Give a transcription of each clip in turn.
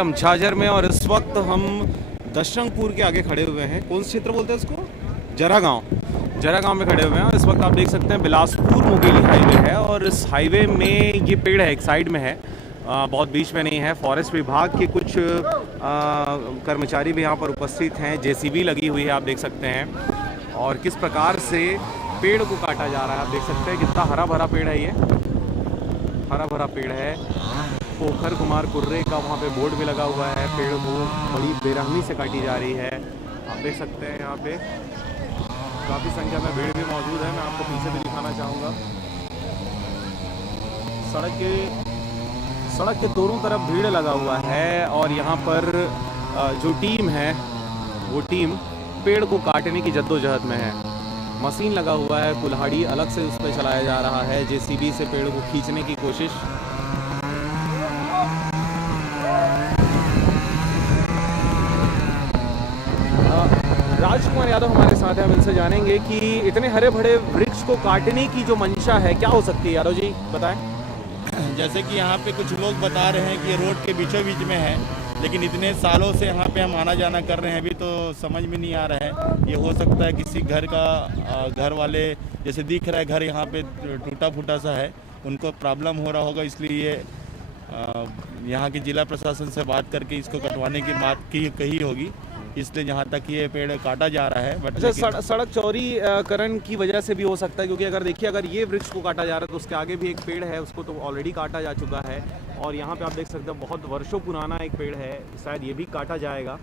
Item Jhajhar में। और इस वक्त हम दशरंगपुर के आगे खड़े हुए हैं। कौन सा क्षेत्र बोलते हैं इसको? जरा गांव में खड़े हुए हैं। और इस वक्त आप देख सकते हैं बिलासपुर मुंगेली हाईवे है और इस हाईवे में ये पेड़ है, एक साइड में है, बहुत बीच में नहीं है। फॉरेस्ट विभाग के कुछ कर्मचारी भी यहाँ पर उपस्थित हैं। जेसीबी लगी हुई है, आप देख सकते हैं। और किस प्रकार से पेड़ को काटा जा रहा है आप देख सकते हैं। कितना हरा भरा पेड़ है, ये हरा भरा पेड़ है। पोखर कुमार कुर्रे का वहाँ पे बोर्ड भी लगा हुआ है। पेड़ को बड़ी बेरहमी से काटी जा रही है, आप देख सकते हैं। यहाँ पे काफ़ी संख्या में भीड़ भी मौजूद है। मैं आपको पीछे भी दिखाना चाहूँगा। सड़क के दोनों तरफ भीड़ लगा हुआ है। और यहाँ पर जो टीम है वो टीम पेड़ को काटने की जद्दोजहद में है। मशीन लगा हुआ है, कुल्हाड़ी अलग से उस पर चलाया जा रहा है। जेसीबी से पेड़ को खींचने की कोशिश। राजकुमार यादव हमारे साथ हैं, हम इनसे जानेंगे कि इतने हरे भरे वृक्ष को काटने की जो मंशा है क्या हो सकती है। यादव जी बताएं। जैसे कि यहाँ पे कुछ लोग बता रहे हैं कि रोड के बीचों बीच में है, लेकिन इतने सालों से यहाँ पे हम आना जाना कर रहे हैं, अभी तो समझ में नहीं आ रहा है। ये हो सकता है किसी घर वाले, जैसे दिख रहा है घर यहाँ पे टूटा फूटा सा है, उनको प्रॉब्लम हो रहा होगा, इसलिए यहाँ के जिला प्रशासन से बात करके इसको कटवाने की बात कही होगी, इसलिए जहाँ तक ये पेड़ काटा जा रहा है। बट अच्छा, सड़क चौड़ीकरण की वजह से भी हो सकता है, क्योंकि अगर देखिए अगर ये वृक्ष को काटा जा रहा है तो उसके आगे भी एक पेड़ है, उसको तो ऑलरेडी काटा जा चुका है। और यहाँ पे आप देख सकते हैं बहुत वर्षों पुराना एक पेड़ है, शायद ये भी काटा जाएगा।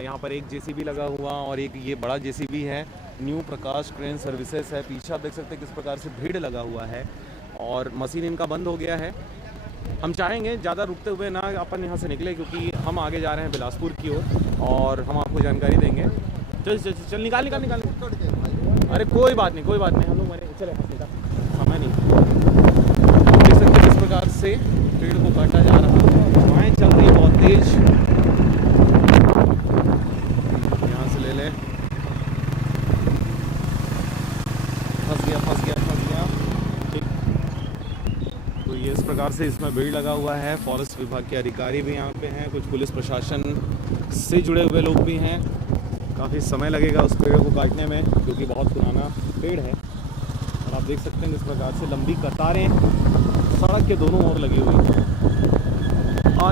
यहाँ पर एक जेसीबी लगा हुआ और एक ये बड़ा जेसीबी है, न्यू प्रकाश क्रेन सर्विसेज है। पीछे आप देख सकते हैं किस प्रकार से भीड़ लगा हुआ है और मशीन इनका बंद हो गया है। हम चाहेंगे ज़्यादा रुकते हुए ना अपन यहाँ से निकले, क्योंकि हम आगे जा रहे हैं बिलासपुर की ओर और हम आपको जानकारी देंगे। चल निकाल। अरे कोई बात नहीं, हम लोग चले, समय नहीं। देख सकते हैं किस प्रकार से पेड़ को काटा जा रहा है। हवाएं चल रही बहुत तेज। यहाँ से ले ले। फंस गया। ठीक, तो ये इस प्रकार से इसमें भीड़ लगा हुआ है। फॉरेस्ट विभाग के अधिकारी भी यहाँ पे हैं, कुछ पुलिस प्रशासन से जुड़े हुए लोग भी हैं। काफ़ी समय लगेगा उस पेड़ को काटने में, क्योंकि बहुत पुराना पेड़ है। और आप देख सकते हैं इस प्रकार से लंबी कतारें सड़क के दोनों ओर लगी हुई हैं।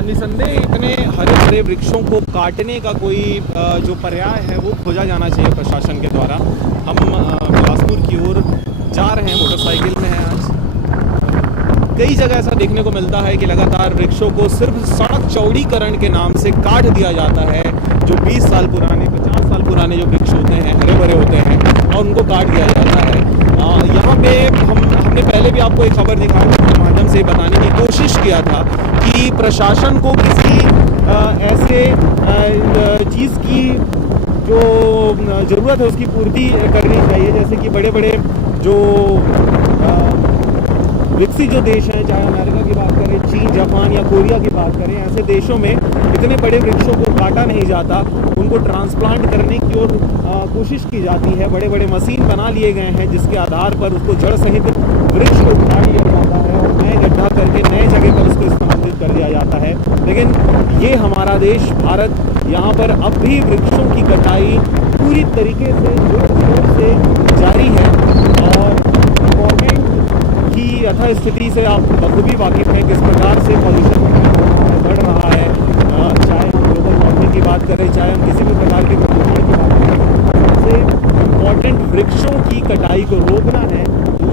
निसंदेह इतने हरे भरे वृक्षों को काटने का कोई जो पर्याय है वो खोजा जाना चाहिए प्रशासन के द्वारा। हम बिलासपुर की ओर जा रहे हैं, मोटरसाइकिल में हैं आज। कई जगह ऐसा देखने को मिलता है कि लगातार वृक्षों को सिर्फ सड़क चौड़ीकरण के नाम से काट दिया जाता है। जो 20 साल पुराने, 50 साल पुराने जो वृक्ष होते हैं, हरे भरे होते हैं, और उनको काट दिया जाता है। यहाँ पे हमने पहले भी आपको एक खबर दिखाने के माध्यम से बताने की कोशिश किया था कि प्रशासन को किसी ऐसे चीज़ की जो ज़रूरत है उसकी पूर्ति करनी चाहिए। जैसे कि बड़े बड़े जो विकसित जो देश हैं, चाहे अमेरिका की बात करें, चीन, जापान या कोरिया की बात करें, ऐसे देशों में इतने बड़े वृक्षों को काटा नहीं जाता, उनको ट्रांसप्लांट करने की ओर कोशिश की जाती है। बड़े बड़े मशीन बना लिए गए हैं जिसके आधार पर उसको जड़ सहित वृक्ष को उखाड़ लिया जाता है और नए गड्ढा करके नए जगह पर उसको स्थानांतरित कर दिया जाता है। लेकिन ये हमारा देश भारत, यहाँ पर अब भी वृक्षों की कटाई पूरी तरीके से जोर से जारी है। और गवर्नमेंट की यथा स्थिति से आप बखूबी वाकिफ हैं किस प्रकार से पॉल्यूशन बढ़ रहा है। चाहे हम ग्लोबल वार्मिंग की बात करें, चाहे हम किसी भी प्रकार के प्रदूषण की बात करें, सबसे इम्पॉर्टेंट वृक्षों की कटाई को रोकना है।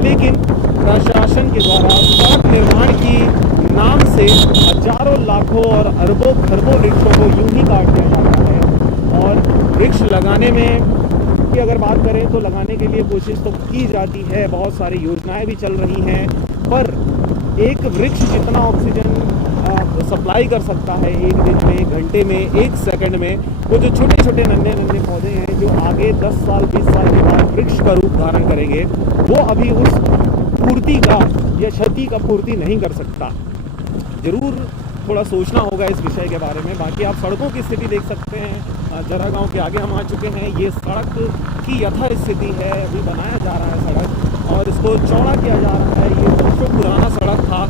लेकिन प्रशासन के द्वारा सड़क निर्माण की नाम से हजारों, लाखों और अरबों खरबों वृक्षों को यूं ही काट दिया जाता है। और वृक्ष लगाने में की अगर बात करें तो लगाने के लिए कोशिश तो की जाती है, बहुत सारी योजनाएं भी चल रही हैं, पर एक वृक्ष जितना ऑक्सीजन सप्लाई कर सकता है एक दिन में, एक घंटे में, एक सेकंड में, वो जो छोटे छोटे नन्हे पौधे हैं जो आगे 10 साल 20 साल के बाद वृक्ष का रूप धारण करेंगे, वो अभी उस पूर्ति का या क्षति का पूर्ति नहीं कर सकता। जरूर थोड़ा सोचना होगा इस विषय के बारे में। बाकी आप सड़कों की स्थिति देख सकते हैं। जरा गांव के आगे हम आ चुके हैं। ये सड़क की यथा स्थिति है, अभी बनाया जा रहा है सड़क और इसको चौड़ा किया जा रहा है। ये वर्षों पुराना सड़क था,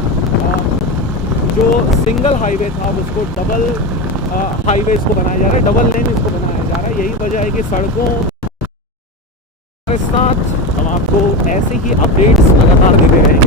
जो सिंगल हाईवे था उसको डबल हाईवे इसको बनाया जा रहा है, डबल लेन इसको बनाया जा रहा है। यही वजह है कि सड़कों के साथ हम आपको ऐसे ही अपडेट्स लगातार देते रहेंगे।